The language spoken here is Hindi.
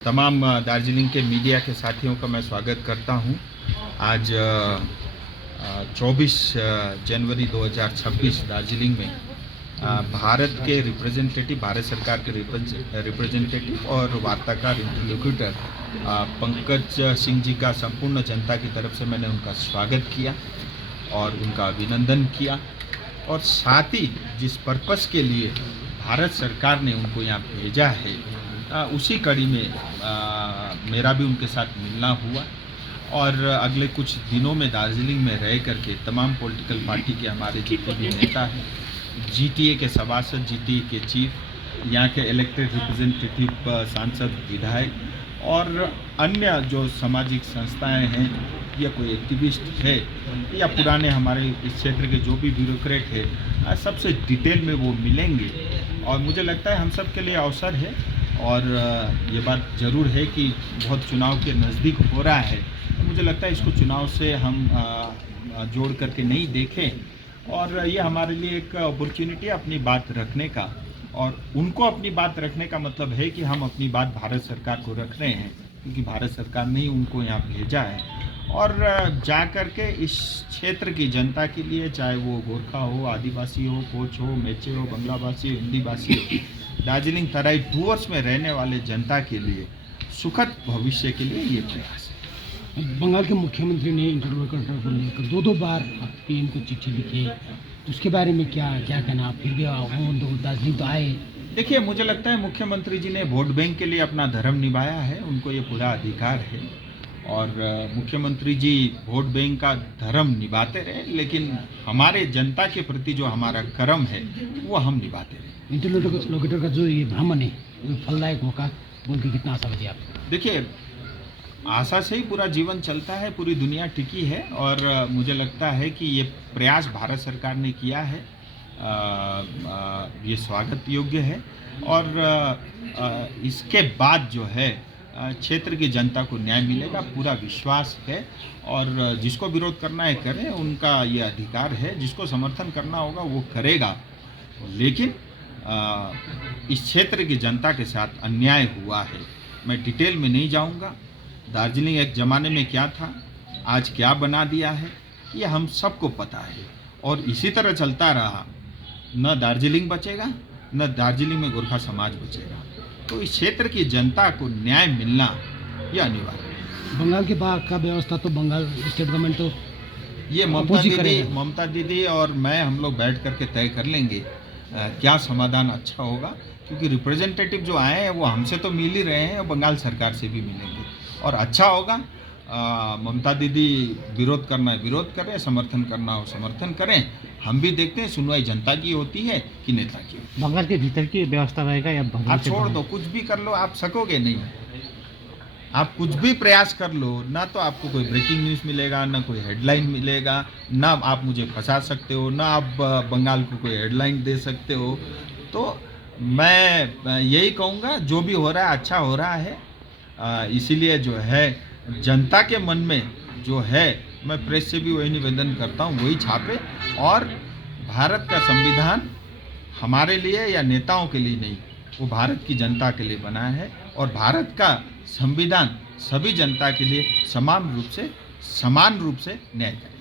तमाम दार्जिलिंग के मीडिया के साथियों का मैं स्वागत करता हूं। आज 24 जनवरी 2026 दार्जिलिंग में भारत के रिप्रेजेंटेटिव, भारत सरकार के रिप्रेजेंटेटिव और वार्ताकार इंटरलोक्यूटर पंकज सिंह जी का संपूर्ण जनता की तरफ से मैंने उनका स्वागत किया और उनका अभिनंदन किया। और साथ ही जिस पर्पस के लिए भारत सरकार ने उनको यहाँ भेजा है, उसी कड़ी में मेरा भी उनके साथ मिलना हुआ और अगले कुछ दिनों में दार्जिलिंग में रह करके तमाम पॉलिटिकल पार्टी के हमारे जितने भी नेता हैं, जीटीए के सभासद, जीटीए के चीफ, यहाँ के इलेक्टेड रिप्रेजेंटेटिव सांसद, विधायक और अन्य जो सामाजिक संस्थाएं हैं या कोई एक्टिविस्ट है या पुराने हमारे इस क्षेत्र के जो भी ब्यूरोक्रेट है, सबसे डिटेल में वो मिलेंगे। और मुझे लगता है हम सब के लिए अवसर है और ये बात ज़रूर है कि बहुत चुनाव के नज़दीक हो रहा है, तो मुझे लगता है इसको चुनाव से हम जोड़ करके नहीं देखें और ये हमारे लिए एक अपॉर्चुनिटी है अपनी बात रखने का। और उनको अपनी बात रखने का मतलब है कि हम अपनी बात भारत सरकार को रख रहे हैं, क्योंकि भारत सरकार ने ही उनको यहाँ भेजा है। और जा कर के इस क्षेत्र की जनता के लिए, चाहे वो गोरखा हो, आदिवासी हो, कोच हो, मेचे हो, बंगलाभाषी हो, हिंदी भाषी हो, दार्जिलिंग तराई डूवर्स में रहने वाले जनता के लिए सुखद भविष्य के लिए ये प्रयास है। बंगाल के मुख्यमंत्री ने इंटरलोक्यूटर को लेकर दो बार पीएम को चिट्ठी लिखी है, उसके बारे में क्या कहना? फिर भी वो दार्जिलिंग तो आए। देखिए, मुझे लगता है मुख्यमंत्री जी ने वोट बैंक के लिए अपना धर्म निभाया है, उनको ये पूरा अधिकार है और मुख्यमंत्री जी वोट बैंक का धर्म निभाते रहे, लेकिन हमारे जनता के प्रति जो हमारा कर्म है वो हम निभाते रहे। इंटरलोक्यूटर का जो ये भ्रमण है वो फलदायक होगा बोल के कितना आशावादी आप? देखिए, आशा से ही पूरा जीवन चलता है, पूरी दुनिया टिकी है और मुझे लगता है कि ये प्रयास भारत सरकार ने किया है, ये स्वागत योग्य है। और इसके बाद जो है क्षेत्र की जनता को न्याय मिलेगा, पूरा विश्वास है। और जिसको विरोध करना है करें, उनका ये अधिकार है, जिसको समर्थन करना होगा वो करेगा। लेकिन इस क्षेत्र की जनता के साथ अन्याय हुआ है, मैं डिटेल में नहीं जाऊंगा। दार्जिलिंग एक ज़माने में क्या था, आज क्या बना दिया है, ये हम सबको पता है और इसी तरह चलता रहा, न दार्जिलिंग बचेगा, न दार्जिलिंग में गोरखा समाज बचेगा। तो इस क्षेत्र की जनता को न्याय मिलना यह अनिवार्य है। बंगाल के बाहर का व्यवस्था तो बंगाल स्टेट गवर्नमेंट तो ये ममता दीदी और मैं, हम लोग बैठ करके तय कर लेंगे क्या समाधान अच्छा होगा, क्योंकि रिप्रेजेंटेटिव जो आए हैं वो हमसे तो मिल ही रहे हैं और बंगाल सरकार से भी मिलेंगे और अच्छा होगा। ममता दीदी विरोध करना है विरोध करें, समर्थन करना हो समर्थन करें, हम भी देखते हैं सुनवाई जनता की होती है कि नेता की। बंगाल के भीतर की व्यवस्था रहेगा या बंगाल आप छोड़ दो, कुछ भी कर लो, आप सकोगे नहीं। आप कुछ भी प्रयास कर लो, ना तो आपको कोई ब्रेकिंग न्यूज़ मिलेगा, ना कोई हेडलाइन मिलेगा, ना आप मुझे फंसा सकते हो, ना आप बंगाल को कोई हेडलाइन दे सकते हो। तो मैं यही कहूँगा, जो भी हो रहा है अच्छा हो रहा है। इसीलिए जो है जनता के मन में जो है, मैं प्रेस से भी वही निवेदन करता हूँ, वही छापे। और भारत का संविधान हमारे लिए या नेताओं के लिए नहीं, वो भारत की जनता के लिए बना है और भारत का संविधान सभी जनता के लिए समान रूप से न्याय करे।